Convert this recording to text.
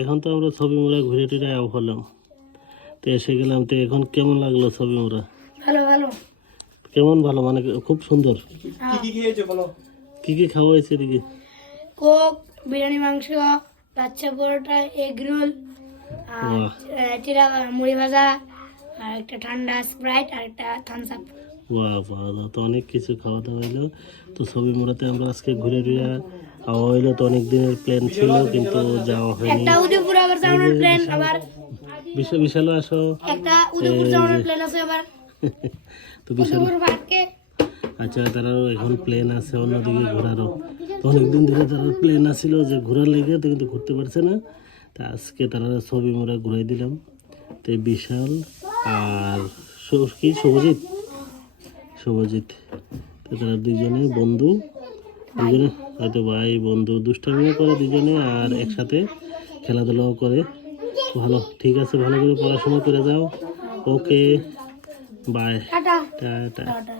এখন তো আমরা ছবি মোড়া ঘুরে টুরে হলাম, তো এসে গেলাম। তো এখন কেমন লাগলো ছবি মোড়া? ভালো ভালো। কেমন ভালো মানে খুব সুন্দর। কি খেয়েছো বলো? কি কি খাওয়া হয়েছে এদিকে? কোক, বিরিয়ানি, মাংস, লাচ্ছা পরোটা, এগ রোল, আর চিরা মুড়ি ভাজা, আর একটা ঠান্ডা স্প্রাইট, আর একটা থামস আপ। বাহ বাহ, তো অনেক কিছু খাওয়া দাওয়া হইলো। তো ছবি মোড়াতে আমরা আজকে ঘুরে টুরে খাওয়া হইলো। তো অনেক দিনের প্ল্যান ছিল কিন্তু যাওয়া হয়নি। একটা উদয়পুর আবার যাওয়ার প্ল্যান, আবার বিশাল আসো। একটা উদয়পুর যাওয়ার প্ল্যান আছে আবার। তো বিশাল উদয়পুর পার্কে। আচ্ছা, তারাও এখন প্লেন আছে অন্যদিকে ঘোরারও। তো অনেকদিন ধরে তারা প্লেন আসছিল যে ঘোরার লেগে, তো কিন্তু ঘুরতে পারছে না। তা আজকে তারা ছবি মোড়া ঘুরাই দিলাম। তো বিশাল আর কি শুভজিৎ, তো তারা দুইজনে বন্ধু, দুজনে হয়তো ভাই বন্ধু, দুষ্টামিও করে দুজনে আর একসাথে খেলাধুলাও করে। ভালো, ঠিক আছে, ভালো করে পড়াশোনা করে যাও। ওকে, বাই, টাটা। টাটা। টাটা।